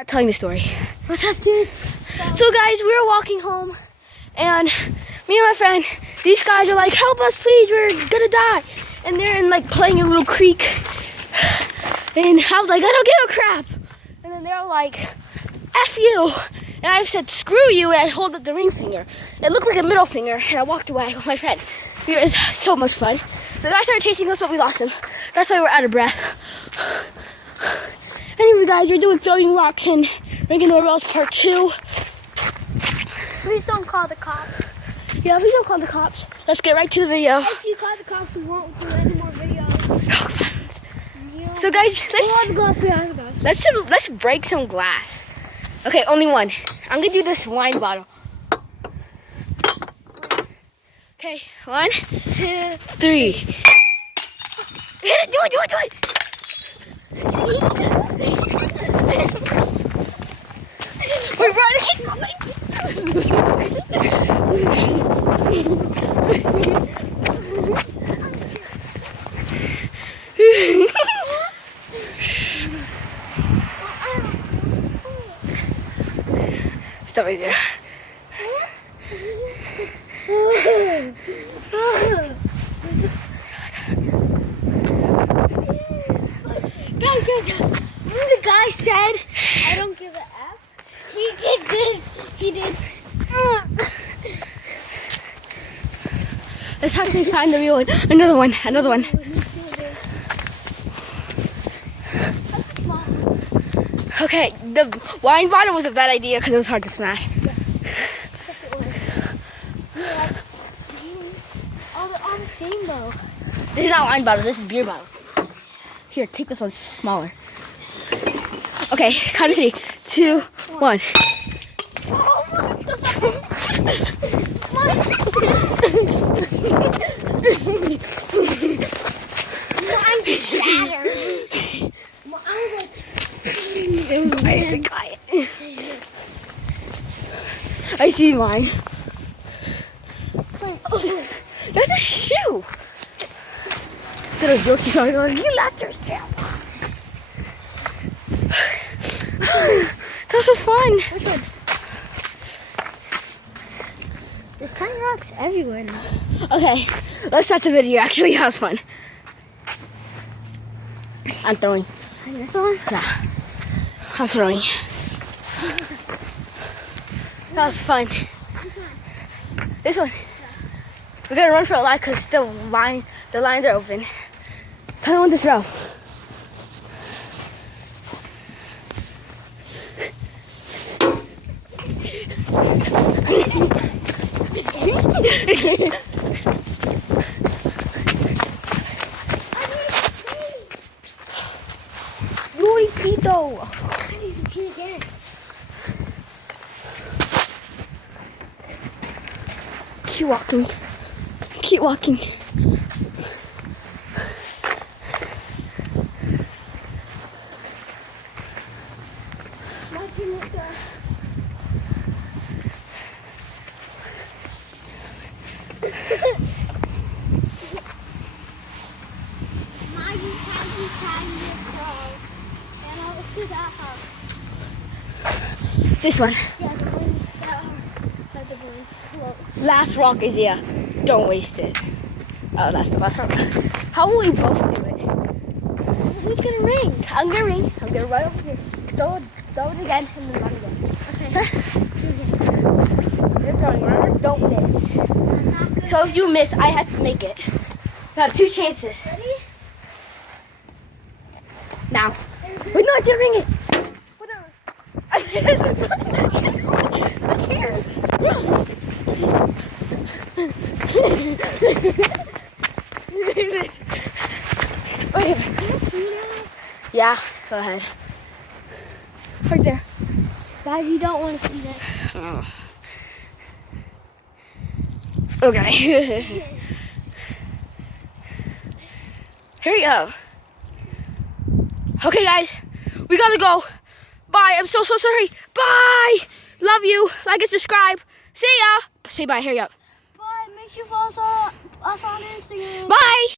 Not telling the story. What's up, dudes? So guys, we were walking home, and me and my friend, these guys are like, help us please, we're gonna die. And they're in like playing in a little creek. And I was like, I don't give a crap. And then they're like, F you. And I said, screw you, and I hold up the ring finger. It looked like a middle finger, and I walked away with my friend. It was so much fun. The guy started chasing us, but we lost him. That's why we're out of breath. Anyway, guys, we're doing throwing rocks and ringing doorbells part 2. Please don't call the cops. Yeah, please don't call the cops. Let's get right to the video. If you call the cops, we won't do any more videos. So guys, let's break some glass. Okay, only one. I'm gonna do this wine bottle. Okay, 1, 2, 3. Hit it! Do it! We're running. Stop right there. Guys, when the guy said, I don't give a F, he did this. He did. Let's actually find the real one. Another one. Okay, the wine bottle was a bad idea because it was hard to smash. Yes, it was. Yeah, they're all the same though. This is not wine bottle, this is beer bottle. Here, take this one, it's smaller. Okay, count to 3, 2, 1. Oh I'm shattered. I see mine. That's a shoe. Little jokes are going, you left yourself. That was so fun. Which one? There's tiny rocks everywhere now. Okay, let's start the video. Actually, that was fun. I'm throwing. You're throwing? Yeah, I'm throwing. That was fun. This one. We gotta run for a lot because the lines are open. Tell me when to throw. Glory Pito. I need to pee again. Keep walking. Keep walking. This one. Yeah, the ones that are the ones close. Last rock is here. Don't waste it. Oh, that's the last rock. How will we both do it? Who's gonna ring? I'm gonna ring. I'm gonna run over here. Throw it again and then run again. Okay. You're throwing, remember? Don't miss. So if you miss, I have to make it. You have 2 chances. Ready? Now. Wait, no, I didn't ring it. Whatever. I can't. Yeah, go ahead. Right there. Guys, you don't want to see this. Oh. Okay. Here we go. Okay, guys, we gotta go. Bye. I'm so sorry. Bye. Love you. Like and subscribe. See ya. Say bye. Here you go. Bye. Make sure you follow us on Instagram. Bye.